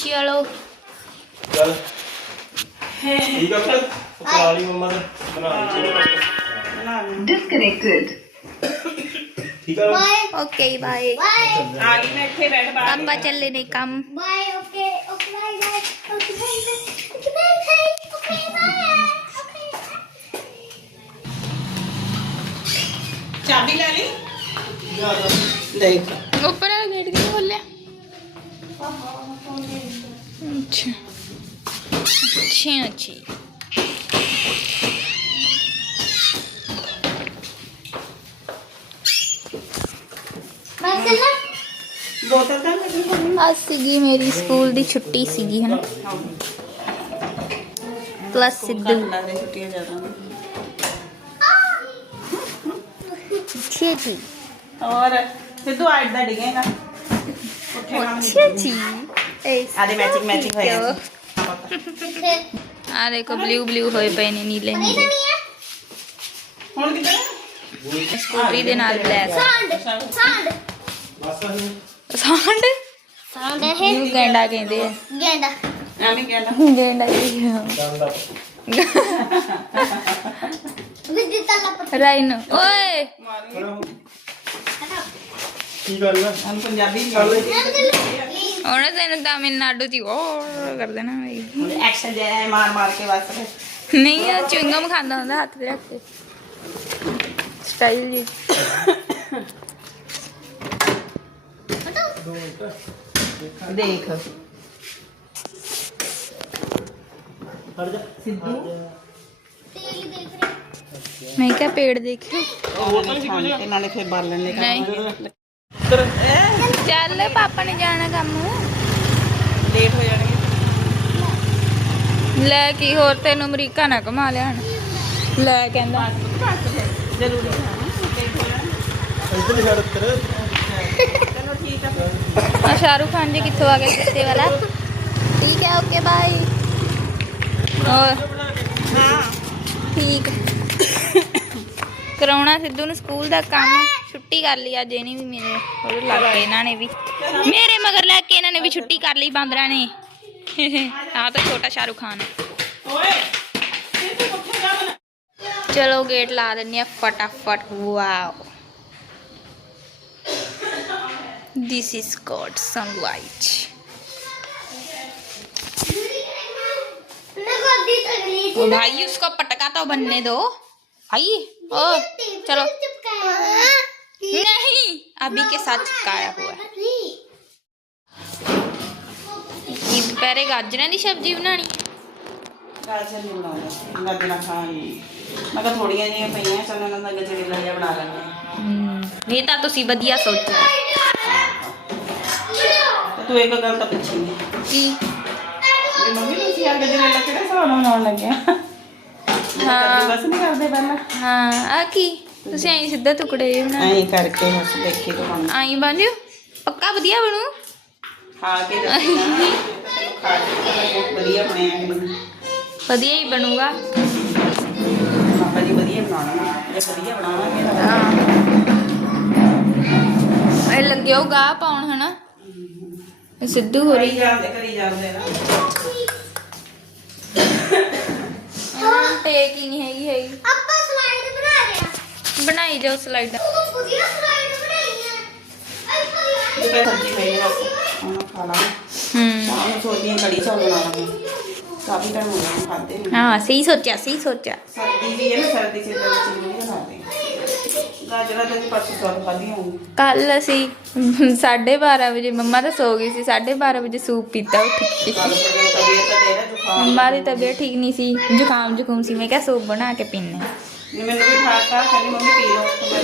ਚਲੋ। ਚੱਲ ਠੀਕ ਆ ਪੁੱਤ ਪਕਾ ਲਈ ਮੰਮਾ ਦਾ ਬਣਾ ਲਈ। Disconnected. ਠੀਕ ਆ ਨਾ? ਓਕੇ ਬਾਏ ਆ ਗਈ ਮੈਂ ਇੱਥੇ ਬੈਠ ਬਾਹਰ। ਆਪਾਂ ਚੱਲੇ ਨੇ ਕੰਮ। Okay, bye, bye, okay, bye, okay. ਚਾਬੀ ਲੈ ਲਈ? ਦੇਖ ਉੱਪਰ ਵਾਲਾ ਗੇਟ ਕਿਉਂ ਖੋਲਿਆ? ਅੱਛਾ। ਅੱਛਾ ਅੱਛਾ ਬੋਤਲ ਤਾਂ ਲੱਗੀ ਹੋਣੀ ਅੱਜ ਸੀਗੀ ਮੇਰੀ ਸਕੂਲ ਦੀ ਛੁੱਟੀ ਸੀਗੀ, ਹਨਾ? ਪਲੱਸ ਸਿੱਧੂ। ਲਾ ਦੇ ਛੁੱਟੀਆਂ ਜ਼ਿਆਦਾ ਨੇ ਜੀ। ਔਰ ਸਿੱਧੂ ਆ ਇੱਦਾਂ ਡਿਗੇਗਾ। ਉੱਠੇ ਕੰਮ ਅੱਛਾ ਜੀ ਆਦੇ ਮੈਚਿੰਗ ਮੈਚਿੰਗ ਹੋਇਆ ਕਿੱਥੇ ਆ ਦੇਖੋ ਬਲੂ ਬਲੂ ਹੋਏ ਪਏ ਨੇ ਨੀਲੇ ਨਹੀਂ ਨੀਲੇ ਨਹੀਂ ਹੁਣ ਕਿੱਧਰ ਸਕੂਟਰੀ ਦੇ ਨਾਲ ਬਲੈਕ ਸਾਂਡ ਸਾਂਡ ਬਸ ਅਸੀਂ ਸਾਂਡ ਸਾਂਡ ਹੈ ਕੀ ਗੱਲ ਆ? ਹਮ ਪੰਜਾਬੀ ਉਹਨੇ ਤੈਨੂੰ ਤਾਮਿਲਨਾਡੂ ਚ ਹੋਰ ਕਰ ਦੇਣਾ ਬਈ ਐਕਸ਼ਨ ਜੇ ਮਾਰ ਮਾਰ ਕੇ ਬਸ ਨਹੀਂ ਉਹ ਚੁੰਗਮ ਖਾਂਦਾ ਹੁੰਦਾ ਹੱਥ ਤੇ ਰੱਖ ਕੇ। ਸਟਾਈਲ ਜੀ। ਦੋ ਮਿੰਟ ਦੇਖ। ਹਟ ਜਾ। ਸਿੱਧੂ? ਤੇਰੀ ਦੇਖ ਰਹੀ ਮੈਂ ਕਿਹਾ ਪੇੜ ਦੇਖਿਓ। ਤੇ ਨਾਲੇ ਫਿਰ ਬਾਲਣ ਦੇ ਨਹੀਂ। ਚੱਲ ਪਾਪਾ ਨੇ ਜਾਣਾ ਕੰਮ। ਲੇਟ ਹੋ ਜਾਣਗੇ। ਲੈ ਕੀ ਹੋਰ ਤੈਨੂੰ ਅਮਰੀਕਾ ਨਾ ਕਮਾ ਲਿਆਣ। ਲੈ ਕਹਿੰਦਾ। ਜ਼ਰੂਰੀ ਇੱਧਰ ਛੱਡ ਚਲੋ ਠੀਕ ਆ। ਆ ਸ਼ਾਹਰੁਖ ਖਾਨ ਜੀ ਕਿੱਥੋਂ ਆ ਗਿਆ ਕਿੱਤੇ ਵਾਲਾ? ਠੀਕ ਹੈ ਓਕੇ ਬਾਈ ਹੋਰ? ਹਾਂ। ਠੀਕ। ਕਰਾਉਣਾ ਸਿੱਧੂ ਨੂੰ ਸਕੂਲ ਦਾ ਕੰਮ। छुट्टी कर ली अज इन्हें भी मेरे मतलब लग इन्होंने भी मेरे मगर लैके इन्होंने भी छुट्टी कर ली बंदर ने। आ तो छोटा शाहरुख खान चलो गेट ला दें फटाफट। वाओ दिस इज़ गॉड संगवाइज भाई उसको पटका तो बनने दो। भाई ओ चलो। नहीं अभी के साथ चिपकाया हुआ है ਕੀ ਦੁਪਹਿਰੇ ਗਾਜਰਾਂ ਦੀ ਸਬਜ਼ੀ ਬਣਾਣੀ ਗਾਜਰ ਨਹੀਂ ਬਣਾਉਂਦਾ ਗਾਜਰਾਂ ਖਾਣੀ ਮੈਂ ਕਿਹਾ ਥੋੜੀਆਂ ਜਿਹੀਆਂ ਪਈਆਂ ਚੱਲ ਉਹਨਾਂ ਦਾ ਗਜਰੇਲਾ ਜਿਹਾ ਬਣਾ ਲੈਂਦੇ ਹਾਂ। ਇਹ ਤਾਂ ਤੁਸੀਂ ਵਧੀਆ ਸੋਚਿਆ ਤੇ ਤੂੰ ਇੱਕ ਗੱਲ ਤਾਂ ਪੁੱਛੀ ਨਹੀਂ ਕੀ ਮੇਰੀ ਮੰਮੀ ਤੁਸੀਂ ਆ ਗਜਰੇਲਾ ਕਿਹੜੇ ਹਿਸਾਬ ਨਾਲ ਬਣਾਉਣ ਲੱਗਿਆ ਹਾਂ ਬਸ ਨਹੀਂ ਕਰਦੇ ਪਹਿਲਾਂ ਹਾਂ ਆ ਕੀ ਤੁਸੀਂ ਐਂ ਸਿੱਧਾ ਟੁਕੜੇ ਜਿਹੇ ਬਣਾ ਐਂ ਕਰਕੇ ਬਸ ਦੇਖੀ ਤੂੰ ਹੁਣ ਆਈ ਬਣਿਓ ਪੱਕਾ ਵਧੀਆ ਬਣੂ। ਖਾ ਕੇ ਦੱਸਣਾ ਚਲੋ ਖਾ ਕੇ ਤਾਂ ਬਹੁਤ ਵਧੀਆ ਬਣਿਆ ਕਿ ਨਹੀਂ? ਵਧੀਆ ਹੀ ਬਣੂਗਾ। ਪਾਪਾ ਜੀ ਵਧੀਆ ਬਣਾਉਣਾ। ਜੇ ਵਧੀਆ ਬਣਾਵਾਂਗੇ ਤਾਂ ਹਾਂ। ਇਹ ਲੱਗਿਓ ਗਾ ਪਾਉਣ ਹਨਾ? ਇਹ ਸਿੱਧੂ ਹੋ ਕਰੀ ਰਹੀ ਜਾਂਦੇ ਕਰੀ ਜਾਂਦੇ ਨਾ। ਟੇਕ ਹੀ ਨਹੀਂ ਬਣਾਈ ਜਾਓ ਸਲਾਈਡਾਂ ਜਿਹੜੇ ਹਾਂ, ਸਹੀ ਸੋਚਿਆ ਸਹੀ ਸੋਚਿਆ। ਕੱਲ ਅਸੀਂ 12:30 ਵਜੇ, ਮੰਮਾ ਦਾ ਸੋ ਗਈ ਸੀ 12:30 ਵਜੇ ਸੂਪ ਪੀਤਾ, ਉੱਠ ਕੇ। ਕੱਲ ਮੰਮਾ ਦੀ ਤਬੀਅਤ ਠੀਕ ਨਹੀਂ ਸੀ, ਜ਼ੁਕਾਮ, ਜ਼ੁਕੂਮ ਸੀ, ਮੈਂ ਕਿਹਾ ਸੂਪ ਬਣਾ ਕੇ ਪੀਣੇ ਨੇ ਮੈਨੂੰ ਵੀ ਠਾਕ ਠਾਕ ਕਹਿੰਦੀ ਮੰਮੀ ਪੀ ਲਓ। ਤੇ ਮੈਂ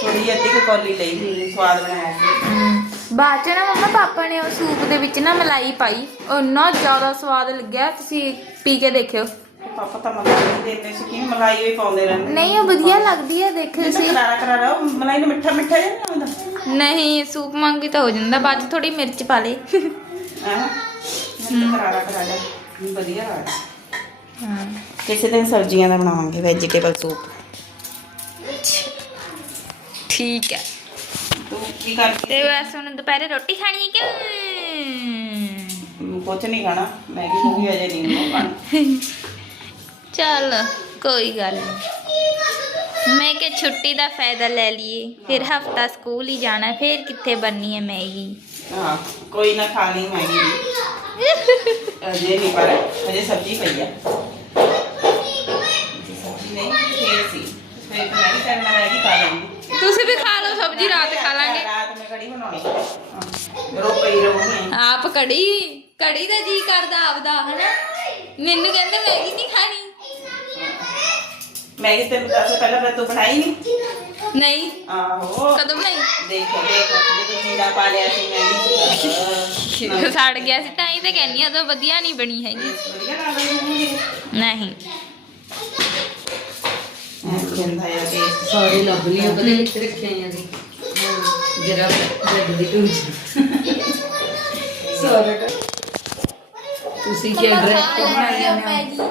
ਥੋੜੀ ਜਿਹੀ ਅੱਧੀ ਕੁ ਕੌਲੀ ਲਈ ਸੀ ਸਵਾਦ ਬਣਾਇਆ ਸੀ। ਬਾਅਦ ਚ ਨਾ ਮੰਮਾ ਪਾਪਾ ਨੇ ਉਹ ਸੂਪ ਦੇ ਵਿੱਚ ਨਾ ਮਲਾਈ ਪਾਈ। ਇੰਨਾ ਜ਼ਿਆਦਾ ਸਵਾਦ ਲੱਗਿਆ ਤੁਸੀਂ ਪੀ ਕੇ ਦੇਖਿਓ। ਪਾਪਾ ਤਾਂ ਮਲਾਈ ਨਹੀਂ ਦਿੰਦੇ ਸੀ ਕਿ ਮਲਾਈ ਵੀ ਪਾਉਂਦੇ ਰਹਿੰਦੇ ਨਹੀਂ ਉਹ ਵਧੀਆ ਲੱਗਦੀ ਹੈ ਦੇਖਿਓ ਤੁਸੀਂ ਤੁਸੀਂ। ਕਰਾਰਾ ਕਰਾਰਾ ਉਹ ਮਲਾਈ ਨੂੰ ਮਿੱਠਾ ਮਿੱਠਾ ਜਿਹਾ ਨਹੀਂ ਆਉਂਦਾ? ਨਹੀਂ ਸੂਪ ਮੰਗੀ ਤਾਂ ਹੋ ਜਾਂਦਾ ਬਾਅਦ ਚ ਥੋੜੀ ਮਿਰਚ ਪਾ ਲੇ ਹਾਂ ਮੈਂ ਤਾਂ ਕਰਾਰਾ ਕਰਾਰਾ ਵਧੀਆ ਲੱਗਦਾ। ਹਾਂ। ਕਿਸੇ ਦਿਨ ਸਬਜ਼ੀਆਂ ਦਾ ਬਣਾਵਾਂਗੇ ਵੈਜੀਟੇਬਲ ਸੂਪ ਠੀਕ ਹੈ। ਤੂੰ ਕੀ ਕਰਦੀ ਤੇ ਵੈਸੇ ਹੁਣ ਦੁਪਹਿਰੇ ਰੋਟੀ ਖਾਣੀ ਹੈ ਕਿ? ਕੁਝ ਨਹੀਂ ਖਾਣਾ। ਮੈਗੀ ਮੂਗੀ ਅਜੇ ਨਹੀਂ ਖਾਣੀ ਚੱਲ ਕੋਈ ਗੱਲ ਨਹੀਂ। ਮੈਂ ਕਿ ਛੁੱਟੀ ਦਾ ਫਾਇਦਾ ਲੈ ਲਈਏ। ਫਿਰ ਹਫਤਾ ਸਕੂਲ ਹੀ ਜਾਣਾ ਫਿਰ ਕਿੱਥੇ ਬਣਨੀ ਹੈ ਮੈਗੀ? ਹਾਂ ਕੋਈ ਨਾ ਖਾ ਲਈ ਮੈਗੀ। ਅਜੇ ਨਹੀਂ ਪਰ ਅਜੇ ਸਬਜ਼ੀ ਪਈ ਆ ਨਹੀਂ ਫੇਰ ਸੀ। ਫੇਰ ਤਾਂ ਮੈਂ ਵੀ ਕਰਨਾ ਮੈਗੀ ਖਾ ਲੈਂਦੀ ਤੁਸੀਂ ਵੀ ਖਾ ਲਓ ਸਬਜ਼ੀ ਰਾਤ ਖਾ ਲਾਂਗੇ। ਰਾਤ ਮੈਂ ਕੜੀ ਬਣਾਉਣੀ ਹਾਂ ਰੋ ਪਈ ਰਹੂਗੀ। ਆਪ ਕੜੀ ਕੜੀ ਦਾ ਜੀ ਕਰਦਾ ਆਪਦਾ। ਹਨਾ ਮੈਨੂੰ ਕਹਿੰਦੇ ਮੈਗੀ ਨਹੀਂ ਖਾਣੀ। ਮੈਗੀ ਤੈਨੂੰ ਦੱਸ ਪਹਿਲਾਂ ਮੈਂ ਤੂੰ ਬਣਾਈ ਨਹੀਂ ਨਹੀਂ। ਆਹੋ। ਕਦੋਂ ਬਣਾਈ? ਦੇਖੋ ਦੇਖੋ ਜਦੋਂ ਜੀਰਾ ਪਾ ਲਿਆ ਸੀ ਮੈਗੀ ਸੜ ਗਿਆ ਸੀ ਤਾਂ ਹੀ ਤਾਂ ਕਹਿੰਨੀ ਆ ਤਾਂ ਵਧੀਆ ਨਹੀਂ ਬਣੀ ਹੈਗੀ। ਵਧੀਆ ਨਹੀਂ। ਕਹਿੰਦਾ ਹੈ ਟੇਸਟ ਸਾਰੇ ਲੱਭ ਲਈ ਉਹ ਪਤਾ ਕਿੱਥੇ ਰੱਖੇ ਆ ਜੀ ਜਰਾ ਬੈੱਡ ਦੀ ਟੂਜ ਸਾਰੇ ਤੁਸੀਂ ਕੀ ਡਾਇਰੈਕਟ ਬਣਾ ਜਾਂਦੇ ਹੋ?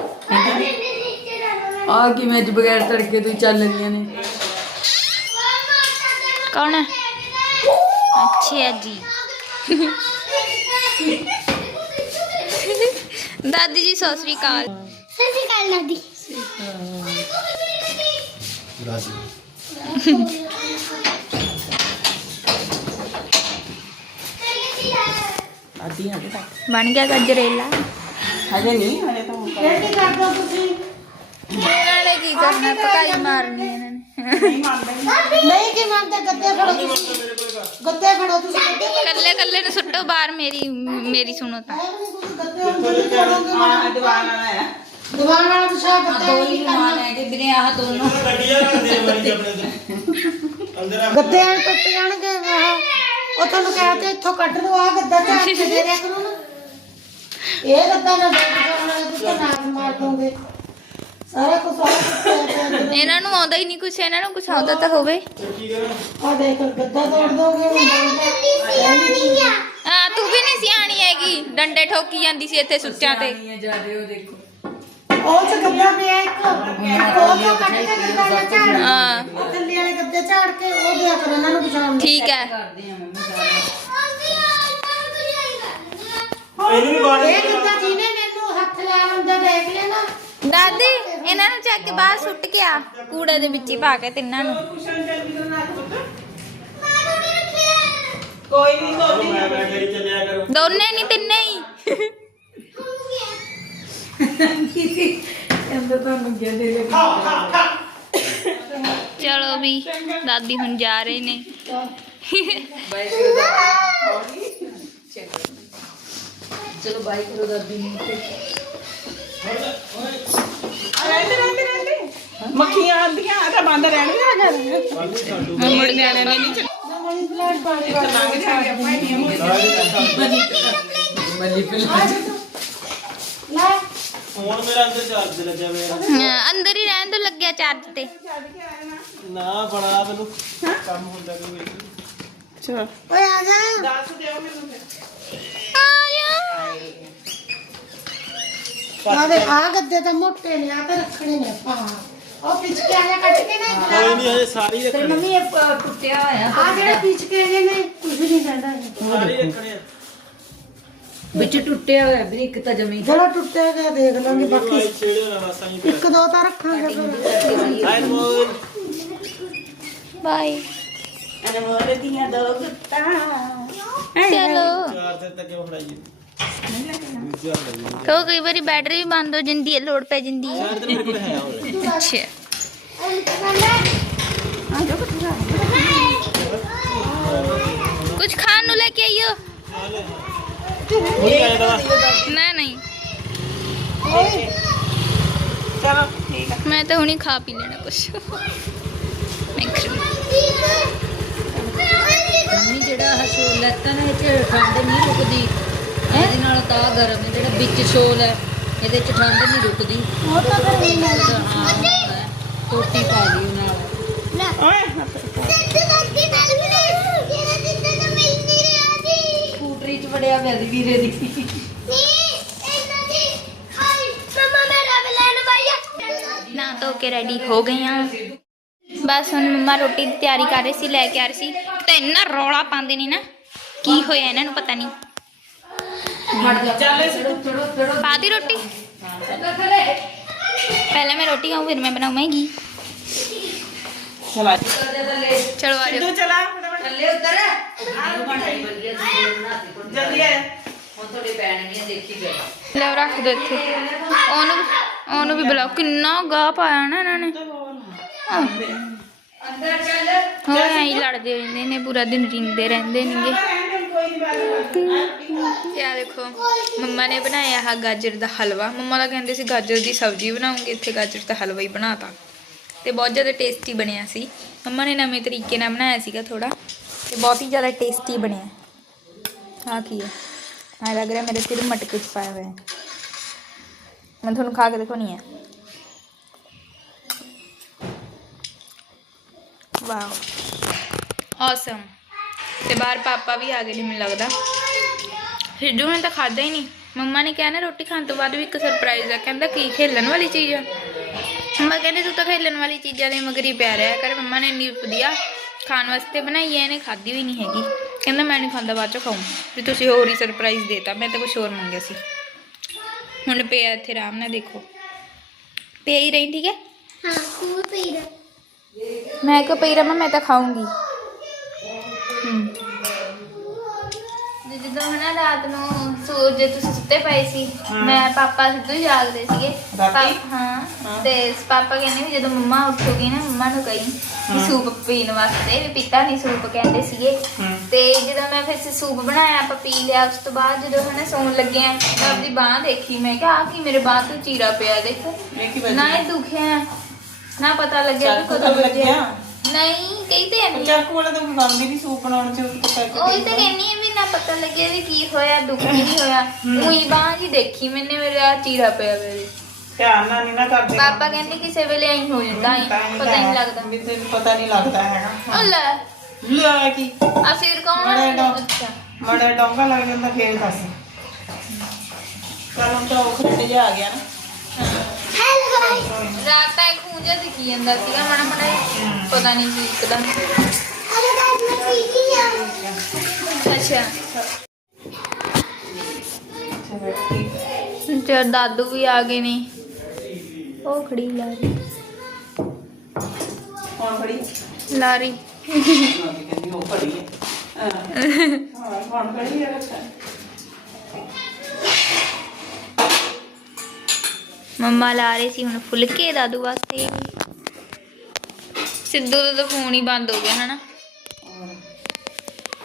ਆ ਕਿ ਮੈਂ ਬਗੈਰ ਤੜਕੇ ਤੋਂ ਚੱਲ ਰਹੀਆਂ ਨੇ? ਕੌਣ ਹੈ ਅੱਛਾ ਜੀ। ਦਾਦੀ ਜੀ ਸਤਿ ਸ੍ਰੀ ਅਕਾਲ। ਕਾਲ ਦਾਦੀ। ਆਦੀ ਹਜੇ ਤੱਕ ਬਣ ਗਿਆ ਗਜਰੇਲਾ ਹਜੇ ਨਹੀਂ ਹਜੇ ਤਾਂ ਹੁਣ ਕਰ- ਕੀ ਕਰਦੇ ਹੋ ਤੁਸੀਂ ਇਹਨਾਂ ਨੇ ਕੀ ਕਰਨਾ ਪਕਾਈ ਮਾਰਨੀ ਇਹਨਾਂ ਨੇ ਨਹੀਂ ਮੰਨਦੇ ਨਹੀਂ ਕੀ ਮੰਨਦੇ ਗੱਦੇ ਫੜੋ ਤੁਸੀਂ ਗੱਦੇ ਫੜੋ ਤੁਸੀਂ ਗੱਦੇ ਕੱਲੇ ਕੱਲੇ ਨੂੰ ਸੁੱਟੋ ਬਾਹਰ ਮੇਰੀ ਮੇਰੀ ਸੁਣੋ ਤਾਂ ਗੱਦੇ ਫੜੋਗੇ ਦੀਵਾਨ ਵਾਲਾ ਪਿਛਾ ਗੱਦੇ ਦੋ ਨਹੀਂ ਹੀ ਕਰਨਾ। ਮਾਨ ਹੈ ਕਿ ਵੀਰੇ ਆਹ ਦੋਨੋਂ। ਗੱਡੀਆਂ ਰੱਖ ਦੇ ਵਾਲੀ ਆਪਣੇ ਉੱਤੇ ਅੰਦਰ ਰੱਖ ਗੱਦੇ ਐਂ ਟੁੱਟ ਜਾਣਗੇ ਆਹ। ਉਹ ਤੁਹਾਨੂੰ ਕਹਤੇ ਇੱਥੋਂ ਕੱਢ ਲਓ ਆ ਗੱਦਾ ਝਾੜ ਕੇ ਦੇ ਦਿਆ ਕਰੋ ਨਾ। ਇਹ ਗੱਦਾ ਨਾ ਡੱਟ ਜਾਣਾ ਤੁਸੀਂ ਤਾਂ ਨਾਕ ਮਾਰ ਦੋਗੇ। ਸਾਰਾ ਕੁਝ ਸਾਰਾ ਕੁਝ ਇਹਨਾਂ ਨੂੰ ਆਉਂਦਾ ਹੀ ਨਹੀਂ ਕੁਛ ਇਹਨਾਂ ਨੂੰ ਕੁਛ ਆਉਂਦਾ ਤਾਂ ਹੋਵੇ। ਕੀ ਕਰਾਂ? ਆ ਦੇਖ ਗੱਦਾ ਤੋੜ ਦੋਗੇ ਹੁਣ ਆ। ਤੂੰ ਵੀ ਨਹੀਂ ਸਿਆਣੀ ਹੈਗੀ। ਡੰਡੇ ਠੋਕੀ ਜਾਂਦੀ ਸੀ ਇੱਥੇ ਸੁੱਚਾਂ ਤੇ। ਆਈਆਂ ਜਾ ਰਹੇ ਹੋ ਦੇਖੋ। ਉਹ ਚ ਗੱਦਾ ਪਿਆ ਇੱਕ। ਉਹ ਤੋਂ ਕੱਢ ਕੇ ਗੱਦਾ ਨਾ ਝਾੜ ਹਾਂ ਉਹ ਥੱਲੇ ਵਾਲੇ ਗੱਦੇ ਝਾੜ ਕੇ ਉਹ ਦਿਆ ਕਰੋ ਇਹਨਾਂ ਨੂੰ ਪਛਾਣ ਠੀਕ ਹੈ। ਕਰਦੇ ਆ ਮੰਮੀ ਸਾਰੇ ਇਹਨੂੰ ਵੀ ਬਾਹਰ ਇਹ ਗੱਦਾ ਜਿਹਨੇ ਮੈਨੂੰ ਹੱਥ ਲਾਇਆ ਹੁੰਦਾ ਦੇਖ ਲੈਣਾ ਦਾਦੀ ਇਹਨਾਂ ਨੂੰ ਚੱਕ ਕੇ ਬਾਹਰ ਸੁੱਟ ਕੇ ਆ। ਕੂੜੇ ਦੇ ਵਿੱਚ ਹੀ ਪਾ ਕੇ ਤਿੰਨਾਂ ਨੂੰ। ਕੋਈ ਨਹੀਂ ਕੋਈ ਮੈਂ ਮੈਂ ਕਰੀ ਚੱਲਿਆ ਕਰੋ ਦੋਨੇ ਨਹੀਂ ਤਿੰਨੇ ਹੀ। ਦੇ ਲੈ ਚਲੋ ਵੀ ਦਾਦੀ ਹੁਣ ਜਾ ਰਹੇ ਨੇ। ਚਲੋ ਬਾਈ ਕਰੋ ਦਾਦੀ ਨੂੰ ਰਹਿੰਦੇ ਰਹਿੰਦੇ ਰਹਿੰਦੇ ਮੱਖੀਆਂ ਆਂਦੀਆਂ ਆ ਤਾਂ ਬੰਦ ਰਹਿਣਗੀਆਂ ਆ ਜਾਂਦੀਆਂ ਮੁੜ ਨਿਆਣਿਆਂ ਨੇ ਨਹੀਂ ਮਣੀ ਪਲਾਟ ਪਾਣੀ ਵਾਲਾ ਮੱਲੀ ਪਿਲਾ ਲੈ ਫੋਨ ਮੇਰਾ ਅੰਦਰ ਚਾਰਜ ਲੱਗਿਆ ਮੇਰਾ ਹਾਂ, ਅੰਦਰ ਹੀ ਰਹਿਣ ਤੋਂ ਲੱਗਿਆ ਚਾਰਜ ਤੇ। ਨਾ ਬਣਾ ਤੈਨੂੰ ਕੰਮ ਹੁੰਦਾ ਕੋਈ ਚਲੋ। ਓਏ ਆ ਜਾ। ਦੱਸ ਦਿਓ ਮੈਨੂੰ। ਫਿਰ ਆ ਵੇ ਆ ਗੱਦੇ ਤਾਂ ਮੋਟੇ ਨੇ ਆ ਤੇ ਰੱਖਣੇ ਨੇ ਆਪਾਂ। ਉਹ ਪਿਚਕੇ ਆਲੇ ਕੱਟ ਕੇ ਨਾ ਕੋਈ ਨਹੀਂ ਹਜੇ ਸਾਰੀ ਰੱਖਣੀ। ਮੰਮੀ ਇਹ ਪ- ਟੁੱਟਿਆ ਹੋਇਆ। ਆ ਜਿਹੜੇ ਪਿਚਕੇ ਜੇ ਨੇ ਕੁਝ ਨਹੀਂ ਕਹਿੰਦਾ ਸਾਰੀ ਰੱਖਣੀ ਆ। ਵਿੱਚ ਟੁੱਟਿਆ ਹੋਇਆ ਵੀਰੇ ਇੱਕ ਤਾਂ ਜਮੀ ਜਿਹੜਾ ਟੁੱਟਿਆ ਗਿਆ ਦੇਖ ਲਾਂਗੇ ਬਾਕੀ ਬਾਕੀ ਛੇੜੇ ਨਾ ਬਸ ਆਈ ਇੱਕ ਦੋ ਤਾਂ ਰੱਖਾਂਗੇ ਫਿਰ। ਆਈ ਮੋਲ ਬਾਏ ਅਨਮੋਲ ਦੀਆਂ ਦੋ ਗੁੱਤਾਂ। ਚਲੋ। ਚਾਰਜਰ ਤੱਕ ਕਿਵੇਂ ਫੜਾਈਏ? ਦੂਜਾ ਲੱਗੀ ਕਹੋ ਕਈ ਵਾਰੀ ਬੈਟਰੀ ਵੀ ਬੰਦ ਹੋ ਜਾਂਦੀ ਹੈ ਲੋਡ ਪੈ ਜਾਂਦੀ ਹੈ। ਚਾਰਜਰ ਮੇਰੇ ਕੋਲ ਹੈ ਹੋਰ। ਅੱਛਾ। ਕੁਝ ਖਾਣ ਨੂੰ ਲੈ ਕੇ ਆਈਓ। ਉਹ ਕਹਿੰਦਾ ਨਾ ਨਹੀਂ। ਚਲੋ ਠੀਕ ਆ। ਮੈਂ ਤਾਂ ਹੁਣੀ ਖਾ ਪੀ ਲੈਣਾ ਕੁਛ। ਮੈਂ ਮੰਮੀ ਜਿਹੜਾ ਆਹ ਸ਼ੋਲ ਲੈਤਾ ਨਾ ਇਹ ਚ ਠੰਡ ਨਹੀਂ ਰੁਕਦੀ। ਇਹਦੇ ਨਾਲ ਤਾਂ ਗਰਮ ਹੈ ਜਿਹੜਾ ਵਿੱਚ ਸ਼ੋਲ ਹੈ ਇਹਦੇ ਚ ਠੰਡ ਨਹੀਂ ਰੁਕਦੀ। ਉਹ ਤਾਂ ਫਿਰ ਨਹੀਂ ਹਾਂ ਹੁੰਦਾ ਹੈ। ਟੋਪੀ ਪਾ ਲਈ ਨਾਲ। ਓਏ ਵੜਿਆ ਪਿਆ ਸੀ ਵੀਰੇ ਦੀ। ਨਾ ਧੋ ਕੇ ਰੈਡੀ ਹੋ ਗਏ ਆ ਬਸ ਹੁਣ ਮੰਮਾ ਰੋਟੀ ਦੀ ਤਿਆਰੀ ਕਰ ਰਹੀ ਸੀ ਲੈ ਕੇ ਆ ਰਹੀ ਸੀ। ਤੇ ਇੰਨਾ ਰੌਲਾ ਪਾਉਂਦੇ ਨੇ ਨਾ ਕੀ ਹੋਇਆ ਇਹਨਾਂ ਨੂੰ ਪਤਾ ਨਹੀਂ। ਚੱਲ ਚੜੋ ਚੜੋ। ਰੋਟੀ। ਪਹਿਲੇ ਮੈਂ ਰੋਟੀ ਖਾऊं ਫਿਰ ਮੈਂ ਬਣਾਉਂਗੀ ਚਲਾ। ਆ ਜਾਓ। ਚਲਾ। ਥੱਲੇ ਉਤਰ। ਜਲਦੀ ਆ ਹੁਣ ਤੁਹਾਡੇ ਪੈਣਗੀਆਂ ਦੇਖੀ ਗਏ ਲੈ ਰੱਖ ਦੇ ਇੱਥੇ। ਉਹਨੂੰ ਉਹਨੂੰ ਵੀ ਬੁਲਾਓ। ਕਿੰਨਾ ਗਾਹ ਪਾਇਆ ਨਾ ਇਹਨਾਂ ਨੇ। ਅੰਦਰ ਚੱਲ। ਹੋਰ ਐਂ ਹੀ ਲੜਦੇ ਰਹਿੰਦੇ ਨੇ ਪੂਰਾ ਦਿਨ ਰਿੰਗਦੇ ਰਹਿੰਦੇ ਨੇਗੇ। ਤੇ ਆ ਦੇਖੋ ਮੰਮਾ ਨੇ ਬਣਾਇਆ ਆ ਗਾਜਰ ਦਾ ਹਲਵਾ। ਮੰਮਾ ਦਾ ਕਹਿੰਦੇ ਸੀ ਗਾਜਰ ਦੀ ਸਬਜ਼ੀ ਬਣਾਉਂਗੇ ਇੱਥੇ ਗਾਜਰ ਦਾ ਹਲਵਾ ਹੀ ਬਣਾਤਾ। ਤੇ ਬਹੁਤ ਜ਼ਿਆਦਾ ਟੇਸਟੀ ਬਣਿਆ ਸੀ। ਮੰਮਾ ਨੇ ਨਵੇਂ ਤਰੀਕੇ ਨਾਲ ਬਣਾਇਆ ਸੀਗਾ ਥੋੜਾ ਤੇ ਬਹੁਤ ਹੀ ਜ਼ਿਆਦਾ ਟੇਸਟੀ ਬਣਿਆ ਆ ਕੀ ਹੈ? ਆ ਲੱਗ ਰਿਹਾ ਮੇਰੇ ਸਿਰ ਮਟਕੇ ਚ ਪਾਇਆ ਹੋਇਆ ਹੈ। ਮੈਂ ਤੁਹਾਨੂੰ ਖਾ ਕੇ ਦਿਖਾਉਣੀ ਹੈ। ਵਾਓ। ਔਸਮ ਤੇ ਬਾਹਰ ਪਾਪਾ ਵੀ ਆ ਗਏ ਨੇ, ਮੈਨੂੰ ਲੱਗਦਾ। ਸਿੱਧੂ ਨੇ ਤਾਂ ਖਾਦਾ ਹੀ ਨਹੀਂ। ਮੰਮਾ ਨੇ ਕਿਹਾ ਨਾ ਰੋਟੀ ਖਾਣ ਤੋਂ ਬਾਅਦ ਵੀ ਇੱਕ ਸਰਪ੍ਰਾਈਜ਼ ਆ। ਕਹਿੰਦਾ ਕੀ, ਖੇਲਣ ਵਾਲੀ ਚੀਜ਼ ਆ? ਮੰਮਾ ਕਹਿੰਦੇ ਤੂੰ ਤਾਂ ਖੇਲਣ ਵਾਲੀ ਚੀਜ਼ਾਂ ਦੇ ਮਗਰ ਹੀ ਪੈ ਰਿਹਾ ਕਰ। ਮੰਮਾ ਨੇ ਇੰਨੀ ਵਧੀਆ ਖਾਣ ਵਾਸਤੇ ਬਣਾਈ ਹੈ ਇਹਨੇ ਖਾਧੀ ਵੀ ਨਹੀਂ ਹੈਗੀ। ਕਹਿੰਦਾ ਮੈਂ ਨਹੀਂ ਖਾਂਦਾ ਬਾਅਦ ਚੋਂ ਖਾਊਂ। ਵੀ ਤੁਸੀਂ ਹੋਰ ਹੀ ਸਰਪ੍ਰਾਈਜ਼ ਦੇਤਾ ਮੈਂ ਤਾਂ ਕੁਝ ਹੋਰ ਮੰਗਿਆ ਸੀ। ਹੁਣ ਪਿਆ ਇੱਥੇ ਆਰਾਮ ਨਾਲ ਦੇਖੋ। ਪਿਆ ਹੀ ਰਹੀ ਠੀਕ ਹੈ? ਹਾਂ ਤੂੰ ਪੀਰ ਮੈਂ ਕਿਹਾ ਪਈ ਰਮਾ ਮੈਂ ਤਾਂ ਖਾਊਂਗੀ। ਹੂੰ। ਜਦੋਂ ਹਨਾ ਰਾਤ ਨੂੰ ਸੂਰਜ ਤੁਸੀਂ ਸੁੱਤੇ ਪਏ ਸੀ ਮੈਂ ਪਾਪਾ ਸਿੱਧੂ ਜਾਗਦੇ ਸੀਗੇ। ਹਾਂ ਤੇ ਪਾਪਾ ਕਹਿੰਦੇ ਵੀ ਜਦੋਂ ਮੰਮਾ ਉੱਠੂਗੀ ਨਾ ਮੰਮਾ ਨੂੰ ਕਹੀ ਸੂਪ ਪੀਣ ਵਾਸਤੇ ਵੀ ਪੀਤਾ ਨਹੀਂ ਸੂਪ ਕਹਿੰਦੇ ਸੀਗੇ। ਤੇ ਜਦੋਂ ਮੈਂ ਫਿਰ ਸੂਪ ਬਣਾਇਆ ਆਪਾਂ ਪੀ ਲਿਆ ਉਸ ਤੋਂ ਬਾਅਦ ਜਦੋਂ ਹਨਾ ਸੌਣ ਲੱਗੇ ਆ ਮੈਂ ਆਪਣੀ ਬਾਹ ਦੇਖੀ ਮੈਂ ਕਿਹਾ ਆ ਕੀ ਮੇਰੇ ਬਾਹ ਤੇ ਚੀਰਾ ਪਿਆ ਦੇਖ। ਨਾ ਇਹ ਦੁਖਿਆ ਨਾ ਪਤਾ ਲੱਗਿਆ ਕਿ ਚਾਕੂ ਕਦੋਂ ਤਾਂ ਲੱਗਿਆ ਲੱਗਿਆ। ਨਹੀਂ ਕਹੀ ਤੇ ਨਹੀਂ ਚਾਕੂ ਵਾਲਾ ਤਾਂ ਬਣਦੀ ਨਹੀਂ ਸੂਪ ਬਣਾਉਣ ਚ ਉਹੀ ਤਾਂ ਕਹਿੰਨੀ ਆ ਵੀ ਨਾ ਪਤਾ ਲੱਗਿਆ ਵੀ ਕੀ ਹੋਇਆ ਦੁੱਖ ਨਹੀਂ ਹੋਇਆ। ਉਹੀ ਬਾਂਹ ਜੀ ਦੇਖੀ ਮੈਨੇ ਮੇਰੇ ਚੀਰਾ ਪਿਆ ਮੇਰੇ ਧਿਆਨ ਨਾਲ ਨਹੀਂ ਨਾ ਕਰਦੇ। ਪਾਪਾ ਕਹਿੰਦੇ ਕਿਸੇ ਵੇਲੇ ਐਂ ਹੋ ਜਾਂਦਾ ਹੈ ਪਤਾ ਹੀ ਨਹੀਂ ਲੱਗਦਾ। ਵੀ ਤੈਨੂੰ ਪਤਾ ਨਹੀਂ ਲੱਗਦਾ ਹੈਗਾ। ਉਹ ਲੈ। ਲੈ ਕੀ? ਆ ਸਿਰ ਕੌਣ ਬੜਾ ਆ ਡੌਂ- ਅੱਛਾ ਮੜਾ ਡੋਂਗਾ ਲੱਗ ਜਾਂਦਾ ਫੇਰ ਦੱਸ। ਪਰ ਹੁਣ ਤਾਂ ਉਹ ਖੱਟ ਜਾ ਆ ਗਿਆ ਨਾ। ਹੈਲੋ ਗਾਇਸ ਰਾਤ ਤੱਕ ਖੂੰਜਾ ਦਿਖੀ ਜਾਂਦਾ ਸੀਗਾ ਮਾੜਾ ਮਾੜਾ ਜਿਹਾ। ਪਤਾ ਨਹੀਂ ਕੀ ਇੱਕਦਮ। ਹੈਲੋ ਗਾਇਸ ਮੈਂ ਠੀਕ ਹੀ ਹਾਂ। ਅੱਛਾ। ਚਲੋ ਦਾਦੂ ਵੀ ਆ ਗਏ ਨੇ। ਉਹ ਖੜੀ ਲਾਰੀ। ਹੁਣ ਫੜੀ ਲਾਰੀ। ਮੰਮੀ ਕਹਿੰਦੀ ਉਹ ਫੜੀ ਹੈ ਹਾਂ ਹਾਂ, ਹੁਣ ਫੜੀ ਹੈ ਰੱਖਾ ਮੰਮਾ ਲਾ ਰਹੇ ਸੀ ਹੁਣ ਫੁਲਕੇ ਦਾਦੂ ਵਾਸਤੇ। ਸਿੱਧੂ ਦਾ ਤਾਂ ਫੋਨ ਹੀ ਬੰਦ ਹੋ ਗਿਆ ਹਨਾ?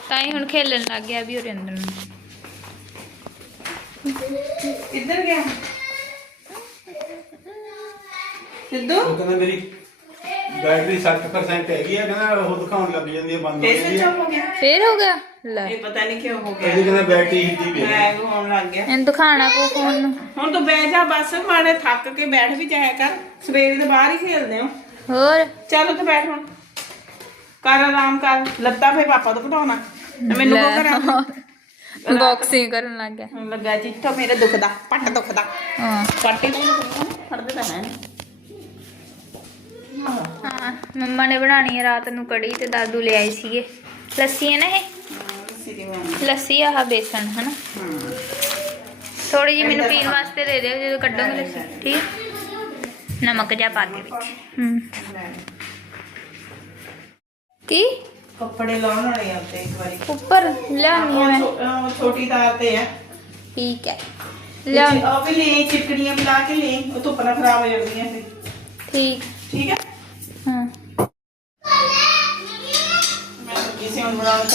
ਤਾਂ ਹੀ ਹੁਣ ਖੇਲਣ ਲੱਗ ਗਿਆ ਵੀ ਉਹਦੇ ਅੰਦਰ ਨੂੰ। ਕਿੱਧਰ ਗਿਆ? ਸਿੱਧੂ? ਉਹ ਕਹਿੰਦਾ ਮੇਰੀ ਬੈਟਰੀ 60% ਹੈਗੀ ਆ ਕਹਿੰਦਾ ਉਹ ਦਿਖਾਉਣ ਲੱਗ ਜਾਂਦੀ ਹੈ ਬੰਦ ਹੋ ਫੇਰ ਜਾਂਦੀ ਹੈ ਹੋ ਗਿਆ? ਫੇਰ ਹੋ ਗਿਆ? ਲੈ। ਇਹ ਪਤਾ ਨਹੀਂ ਕਿਉਂ ਹੋ ਗਿਆ। ਇਹਦੀ ਕਹਿੰਦਾ ਬੈਟਰੀ ਹਿੱਲਦੀ ਪਈ ਹੈ ਹੈਂਗ ਹੋਣ ਲੱਗ ਗਿਆ। ਇਹਨੂੰ ਦਿਖਾਣਾ ਕੋ ਫੋਨ ਨੂੰ। ਹੁਣ ਤੂੰ ਬਹਿ ਜਾ ਬਸ ਮਾੜੇ ਥੱਕ ਕੇ ਬੈਠ ਵੀ ਜਾਇਆ ਕਰ। ਸਵੇਰੇ ਦੇ ਬਾਹਰ ਹੀ ਖੇਲਦੇ ਹੋ। ਹੋਰ? ਚੱਲ ਉੱਥੇ ਬੈਠ ਹੁਣ। ਕਰ ਆਰਾਮ ਕਰ। ਲੱਤਾਂ ਫੇ ਪਾਪਾ ਤੋਂ ਘਟਾਉਣਾ। ਤੇ ਮੈਨੂੰ ਕੋ ਕਰਾਂ ਬਾਕਸਿੰਗ ਕਰਨ ਲੱਗ ਗਿਆ। ਹੁਣ ਲੱਗਾ ਚਿੱਟਾ ਮੇਰੇ ਦੁਖਦਾ ਪੱਟ ਦੁਖਦਾ ਹਾਂ। ਪੱਟੇ ਨੂੰ ਫੜਦੇ ਤਾਂ ਹੈ ਨੀ। ਹਾਂ ਮੰਮਾ ਨੇ ਬਣਾਣੀ ਹੈ ਰਾਤ ਨੂੰ ਕੜੀ ਤੇ ਦਾਦੂ ਲੈ ਆਏ ਸੀਗੇ। ਲੱਸੀ ਹੈ ਨਾ ਇਹ? ਲੱਸੀ ਆਹ ਬੇਸਣ ਹਨਾ? ਥੋੜੀ ਜਿਹੀ ਮੈਨੂੰ ਪੀਣ ਵਾਸਤੇ ਦੇ ਦਿਓ ਜਦੋਂ ਕੱਢੋਗੇ ਲੱਸੀ। ਠੀਕ ਨਮਕ ਜਿਹਾ ਪਾ ਕੇ ਵਿੱਚ। ਹੂੰ। ਕੀ? ਕੱਪੜੇ ਲਾਉਣ ਵਾਲੇ ਆ ਉੱਤੇ ਇੱਕ ਵਾਰੀ। ਉੱਪਰ ਲਿਆਉਣੀ ਉਹ ਮੈਂ। ਛੋਟੀ ਤਾਰ ਤੇ ਆ। ਠੀਕ ਹੈ। ਲਿਆ ਉਹ ਵੀ ਲੈ ਚਿਪਕੜੀਆਂ ਵੀ ਲਾ ਕੇ ਲੈ। ਉਹ ਧੁੱਪ ਨਾਲ ਖਰਾਬ ਹੋ ਜਾਂਦੀਆਂ ਫਿਰ ਠੀਕ। ਠੀਕ ਹੈ ਹਾਂ?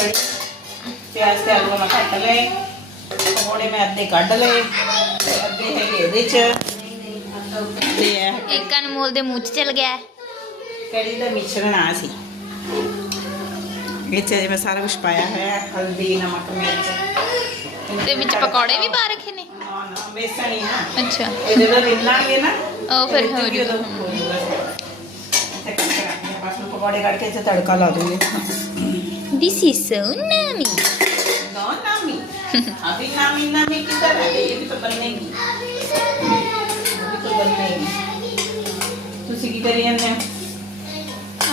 ਮੈਂ ਕੱਟ ਲਏ ਪਕੌੜੇ ਮੈਂ ਅੱਧੇ ਕੱਢ ਲਏ ਤੇ ਅੱਧੇ ਹੈਗੇ ਇਹਦੇ ਚ। ਤੇ ਇਹ ਇੱਕ ਅਨਮੋਲ ਦੇ ਮੂੰਹ 'ਚ ਚਲ ਗਿਆ। ਕੜੀ ਦਾ ਮਿਸ਼ਰਣ ਆ ਸੀ। ਇਹ ਚ ਜਿਵੇਂ ਸਾਰਾ ਕੁਝ ਪਾਇਆ ਹੋਇਆ ਹੈ ਹਲਦੀ ਨਮਕ ਮਿਰਚ। ਤੇ ਵਿੱਚ ਪਕੌੜੇ ਵੀ ਪਾ ਰੱਖੇ ਨੇ? ਨਾ ਨਾ ਬੇਸਣ ਹੀ ਨਾ। ਅੱਛਾ। ਇਹ ਜਦੋਂ ਰਿੰਨਾਂਗੇ ਨਾ ਉਹ ਫਿਰ ਹੋ ਜੂਗਾ ਤੇ ਪਕੌੜੇ ਕੱਢ ਕੇ ਤੇ ਤੜਕਾ ਲਾ ਦੂੰਗੇ। ਦਿਸ ਇਜ਼ ਸੋ ਨਮੀ No, Nami. अभी नामी नामी किधर है ये भी तो बनेगी अभी तो बनेगी ਤੁਸੀਂ ਕੀ ਕਰੀ ਜਾਂਦੇ ਹੋ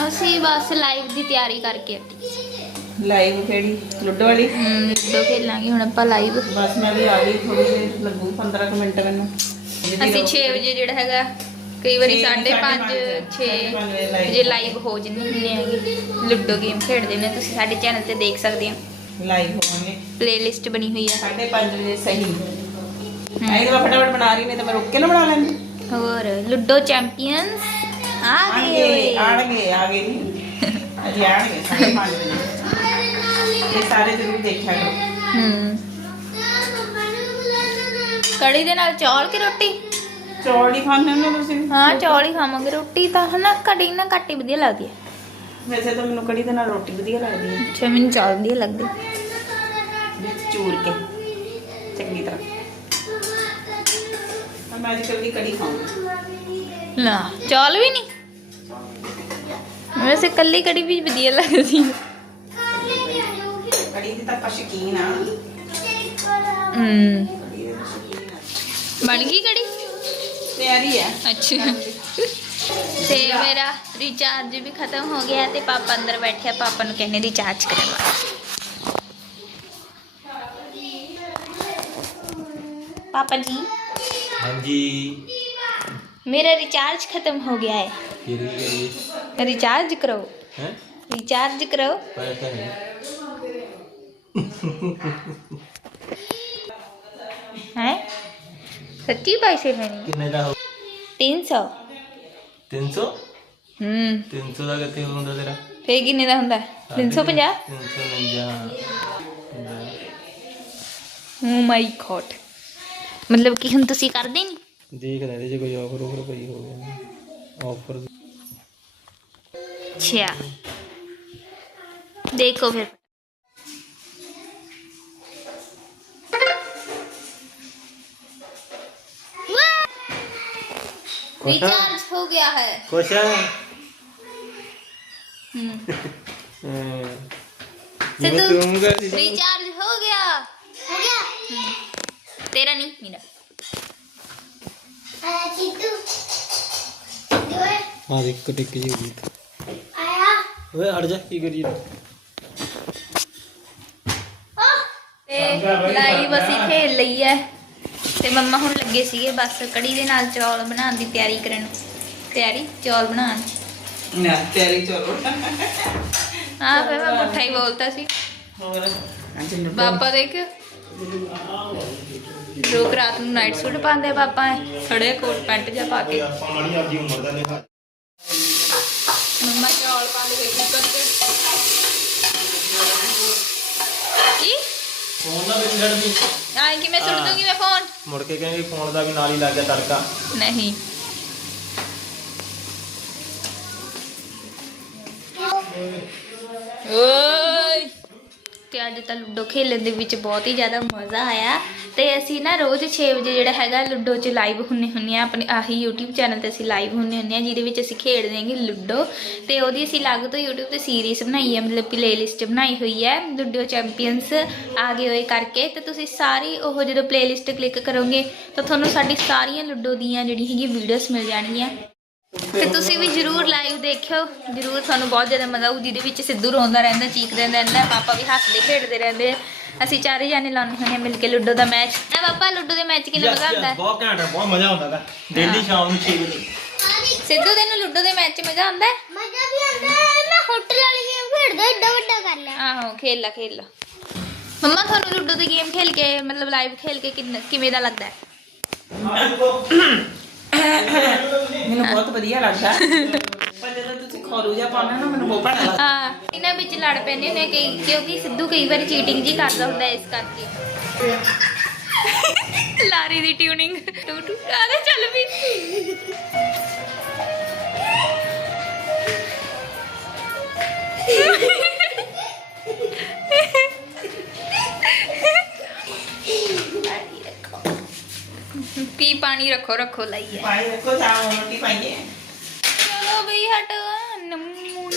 ਅਸੀਂ ਬਸ ਲਾਈਵ ਦੀ ਤਿਆਰੀ ਕਰਕੇ ਹਟੀ ਲਾਈਵ ਕਿਹੜੀ ਲੁੱਡੋ ਵਾਲੀ ਹਮ, ਲੁੱਡੋ ਖੇਲਾਂਗੇ ਹੁਣ ਆਪਾਂ ਲਾਈਵ ਬਸ ਮੈਂ ਵੀ ਆ ਗਈ ਥੋੜੀ ਦੇਰ ਲੱਗੂ 15 ਕੁ ਮਿੰਟ ਮੈਨੂੰ ਅਸੀਂ 6 ਵਜੇ ਜਿਹੜਾ ਹੈਗਾ ਕਈ ਵਾਰੀ ਛੇ, 5:30 ਸਾਢੇ 6 ਪੰਜ ਵਜੇ live ਵਜੇ ਲਾਈਵ ਹੋ ਜਿੰਨੇ ਹੁੰਦੇ ਹੈਗੇ ਲੁੱਡੋ ਗੇਮ ਖੇਡਦੇ ਨੇ ਤੁਸੀਂ ਸਾਡੇ ਚੈਨਲ ਤੇ ਦੇਖ ਸਕਦੇ ਹੋ। ਲਾਈਵ ਹੋਵਾਂਗੇ। ਪਲੇਲਿਸਟ ਬਣੀ ਹੋਈ ਹੈ 5:30 ਵਜੇ ਸਹੀ। ਆਈ ਤਾਂ ਫਟਾਫਟ ਬਣਾ ਰਹੀ ਨਹੀਂ ਤਾਂ ਮੈਂ ਰੁੱਕ ਕੇ ਨਾ ਬਣਾ ਲੈਂਦੀ। ਹੋਰ ਲੁੱਡੋ ਚੈਂਪੀਅਨਸ ਆ ਗਏ। ਆਣਗੇ ਆ ਗਏ ਨਹੀਂ ਅਜੇ ਆਣਗੇ 5:30 ਵਜੇ ਇਹ ਸਾਰੇ ਜ਼ਰੂਰ ਦੇਖਿਆ ਕਰੋ। ਹਮ। ਕੜੀ ਦੇ ਨਾਲ ਚੌਲ ਕੀ ਰੋਟੀ? ਚੌਲ ਹੀ ਖਾਣੇ ਨੇ ਤੁਸੀਂ? ਹਾਂ ਚੌਲ ਹੀ ਖਾਵਾਂਗੇ। ਰੋਟੀ ਤਾਂ ਹਨਾ ਕੜੀ ਨਾ ਘੱਟ ਹੀ ਵਧੀਆ ਲੱਗਦੀ ਹੈ। ਵੈਸੇ ਤਾਂ ਮੈਨੂੰ ਕੜੀ ਦੇ ਨਾਲ ਰੋਟੀ ਵਧੀਆ ਲੱਗਦੀ ਹੈ। ਅੱਛਾ ਮੈਨੂੰ ਚੌਲ ਵਧੀਆ ਲੱਗਦੇ। ਵਿੱਚ ਚੂਰ ਕੇ। ਚੰਗੀ ਤਰ੍ਹਾਂ। ਮੈਂ ਅੱਜ ਕੱਲ੍ਹ ਦੀ ਕੜੀ ਖਾਊਂਗੀ। ਨਾ ਚੌਲ ਵੀ ਨਹੀਂ? ਵੈਸੇ ਕੱਲੀ ਕੜੀ ਵੀ ਵਧੀਆ ਲੱਗਦੀ ਹੈ। ਕੜੀ ਦੀ ਤਾਂ ਆਪਾਂ ਸ਼ੌਕੀਨ ਆ। ਆ। ਬਣ ਗਈ ਕੜੀ? तैयारी है। अच्छा। ते मेरा रिचार्ज भी खत्म हो गया ते पापा अंदर बैठे पापा ने कहने रिचार्ज करवा। पापा जी? हाँ जी। मेरा रिचार्ज खत्म हो गया है। रिचार्ज करो। है? रिचार्ज करो। है? सच्ची पैसे है नहीं ਕਿੰਨੇ ਦਾ ਹੋ तीन सौ 300 हम्म 300 ਦਾ ਕਿੱਥੇ ਹੁੰਦਾ ਤੇਰਾ फिर किन्ने का हुंदा तीन सौ पंजाह 349 ओ माय गॉड मतलब कि हम ਤੁਸੀਂ ਕਰਦੇ ਨਹੀਂ ਦੇਖ ਲੈ ਜੇ ਕੋਈ ਆਫਰ ਆਫਰ ਪਈ ਹੋਵੇ ਆਫਰ अच्छा देखो फिर रिचार्ज हो गया है। क्वेश्चन? हम्म। हम्म। रिचार्ज हो गया। हो गया। हम्म। तेरा नहीं मेरा। हाँ। देख तो टिक जी गई आया। वे हट जा की करिए। लाई बसी खेल लई है। ਤੇ ਮੰਮਾ ਹੁਣ ਲੱਗੇ ਸੀਗੇ ਬਸ ਕੜੀ ਦੇ ਨਾਲ ਚੌਲ ਬਣਾਉਣ ਦੀ ਤਿਆਰੀ ਕਰਨ। ਤਿਆਰੀ? ਚੌਲ ਬਣਾਉਣ ਨਾ ਤਿਆਰੀ ਚਲੋ। ਹਾਂ ਫਿਰ ਮੈਂ ਪੁੱਠਾ ਹੀ ਬੋਲਤਾ ਸੀ। ਹੋਰ? ਅੱਜ ਨੂੰ ਪਾਪਾ ਦੇਖ। ਲੋਕ ਰਾਤ ਨੂੰ ਨਾਈਟ ਸੂਟ ਪਾਉਂਦੇ ਆ ਪਾਪਾ ਖੜੇ ਕੋਟ ਪੈਂਟ ਜਿਹਾ ਪਾ ਕੇ ਆਪਾਂ ਮਾੜੀ ਆਪਦੀ ਉਮਰ ਦਾ ਲਿਖਾ ਮੰਮਾ ਚੌਲ ਪਾ ਕੇ ਕੁੱਕਰ 'ਚ ਕੀ ਫੋਨ ਦਾ ਵੀ ਛੱਡ ਦੀ ਆਏ ਕਿ ਮੈਂ ਸੁੱਟ ਹਾਂ। ਦੂੰਗੀ ਮੈਂ ਫੋਨ? ਮੁੜ ਕੇ ਕਹਿੰਗੇ ਫੋਨ ਦਾ ਵੀ ਨਾਲ ਹੀ ਲੱਗ ਗਿਆ ਤੜਕਾ। ਨਹੀਂ। ਓਏ। ਤੇ ਅੱਜ ਤਾਂ ਲੁੱਡੋ ਖੇਲਣ ਦੇ ਵਿੱਚ ਬਹੁਤ ਹੀ ਜ਼ਿਆਦਾ ਮਜ਼ਾ ਆਇਆ। ਤੇ ਅਸੀਂ ਨਾ ਰੋਜ਼ 6 ਵਜੇ ਜਿਹੜਾ ਹੈਗਾ ਲੁੱਡੋ 'ਚ ਲਾਈਵ ਹੁੰਨੇ ਹੁੰਨੇ ਆ, ਆਪਣੇ ਆਹੀ YouTube ਚੈਨਲ ਤੇ ਅਸੀਂ ਲਾਈਵ ਹੁੰਨੇ ਹੁੰਨੇ ਆ, ਜਿਹਦੇ ਵਿੱਚ ਅਸੀਂ ਖੇਡਦੇ ਹਾਂਗੇ ਲੁੱਡੋ। ਤੇ ਉਹਦੀ ਅਸੀਂ ਅਲੱਗ ਤੋਂ YouTube ਤੇ ਸੀਰੀਜ਼ ਬਣਾਈ ਹੈ ਮਤਲਬ ਪਲੇਲਿਸਟ ਬਣਾਈ ਹੋਈ ਹੈ ਲੁੱਡੋ ਚੈਂਪੀਅਨਸ ਆ ਗਏ ਹੋਏ ਕਰਕੇ। ਤੇ ਤੁਸੀਂ ਸਾਰੀ ਉਹ ਜਦੋਂ ਪਲੇਲਿਸਟ ਕਲਿੱਕ ਕਰੋਗੇ, ਤਾਂ ਤੁਹਾਨੂੰ ਸਾਡੀ ਸਾਰੀਆਂ ਲੁੱਡੋ ਦੀਆਂ ਜਿਹੜੀ ਹੈਗੀ ਵੀਡੀਓਜ਼ ਮਿਲ ਜਾਣਗੀਆਂ। ਤੇ ਤੁਸੀਂ ਵੀ ਜਰੂਰ ਲਾਈਵ ਦੇਖਿਓ ਜਰੂਰ ਤੁਹਾਨੂੰ ਬਹੁਤ ਜ਼ਿਆਦਾ ਮਜ਼ਾ ਆਊ ਜਿਹਦੇ ਵਿੱਚ ਸਿੱਧੂ ਰੋਂਦਾ ਰਹਿੰਦਾ ਚੀਕਦਾ ਰਹਿੰਦਾ ਪਾਪਾ ਵੀ ਹੱਸਦੇ ਖੇਡਦੇ ਰਹਿੰਦੇ। ਅਸੀਂ ਚਾਰੇ ਜਾਣੇ ਲਾਉਂਦੇ ਹੁੰਦੇ ਹਾਂ ਮਿਲ ਕੇ ਲੁੱਡੋ ਦਾ ਮੈਚ ਨਾ ਪਾਪਾ ਲੁੱਡੋ ਦੇ ਮੈਚ ਕਿੰਨਾ ਮਜ਼ਾ ਆਉਂਦਾ? ਹੈ? ਬਹੁਤ ਘੈਂਟ ਹੈ ਬਹੁਤ ਮਜ਼ਾ ਆਉਂਦਾ ਦਾ ਡੇਲੀ ਸ਼ਾਮ ਨੂੰ 6 ਵਜੇ। ਸਿੱਧੂ ਤੈਨੂੰ ਲੁੱਡੋ ਦੇ ਮੈਚ 'ਚ ਮਜ਼ਾ ਆਉਂਦਾ? ਹੈ? ਮਜ਼ਾ ਵੀ ਆਉਂਦਾ ਹੈ ਮੈਂ ਹੋਟਲ ਵਾਲੀ ਗੇਮ ਖੇਡਦਾ ਏਡਾ ਵੱਡਾ ਕਰ ਲਿਆ ਆਹੋ ਖੇਲ ਲਾ ਖੇਲ ਲਾ। ਮੰਮਾ ਤੁਹਾਨੂੰ ਲੁੱਡੋ ਦੀ ਗੇਮ ਖੇਲ ਕੇ ਮਤਲਬ ਲਾਈਵ ਖੇਲ ਕੇ ਕਿੰਨਾ- ਕਿਵੇਂ ਦਾ ਲੱਗਦਾ? ਹੈ ਮੈਨੂੰ ਬਹੁਤ ਵਧੀਆ ਲੱਗਦਾ। ਪਰ ਜਦੋਂ ਤੁਸੀਂ ਖੋਰੂ ਜਿਹਾ ਪਾਉਣਾ ਨਾ, ਮੈਨੂੰ ਬਹੁਤ ਭੈੜਾ ਲੱਗਦਾ। ਹਾਂ, ਇਹਨਾਂ ਵਿੱਚ ਲੜ ਪੈਂਦੇ ਨੇ ਕਈ, ਕਿਉਂਕਿ ਸਿੱਧੂ ਕਈ ਵਾਰੀ ਚੀਟਿੰਗ ਜੀ ਕਰਦਾ ਹੁੰਦਾ ਇਸ ਕਰਕੇ। ਲਾਰੀ ਦੀ ਟਿਊਨਿੰਗ ਟੂ ਟੂ ਆਰੇ ਚੱਲ ਵੀ। ਪੀ ਪਾਣੀ ਰੱਖੋ ਰੱਖੋ ਲਾਈਏ ਪਾਣੀ ਰੱਖੋ ਚਾਹ ਰੋਟੀ ਪਾਈਏ ਚਲੋ ਬਈ ਹਟ ਨਮੂ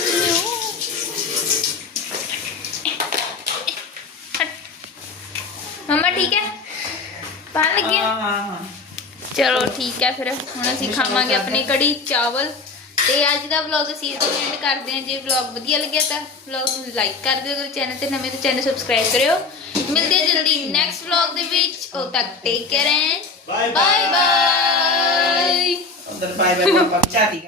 ਮਮਾ ਠੀਕ ਹੈ ਪਾਣ ਲੱਗਿਆ ਹਾਂ ਹਾਂ ਹਾਂ ਚਲੋ ਠੀਕ ਹੈ ਫਿਰ ਹੁਣ ਅਸੀਂ ਖਾਵਾਂਗੇ ਆਪਣੀ ਕੜੀ ਚਾਵਲ ਤੇ ਅੱਜ ਦਾ ਵਲੌਗ ਅਸੀਂ ਇੱਥੇ ਐਂਡ ਕਰਦੇ ਹਾਂ। ਜੇ ਵਲੌਗ ਵਧੀਆ ਲੱਗਿਆ ਤਾਂ ਵਲੌਗ ਨੂੰ ਲਾਈਕ ਕਰ ਦਿਓ ਅਗਰ ਚੈਨਲ ਤੇ ਨਵੇਂ ਤਾਂ ਚੈਨਲ ਸਬਸਕ੍ਰਾਈਬ ਕਰਿਓ। ਮਿਲਦੇ ਹਾਂ ਜਲਦੀ ਨੈਕਸਟ ਵਲੌਗ ਦੇ ਵਿੱਚ। ਉਦੋਂ ਤੱਕ take care and bye bye bye ਉਧਰ ਬਾਏ ਬਾਏ ਪਾਪਾ ਚਾਟੀ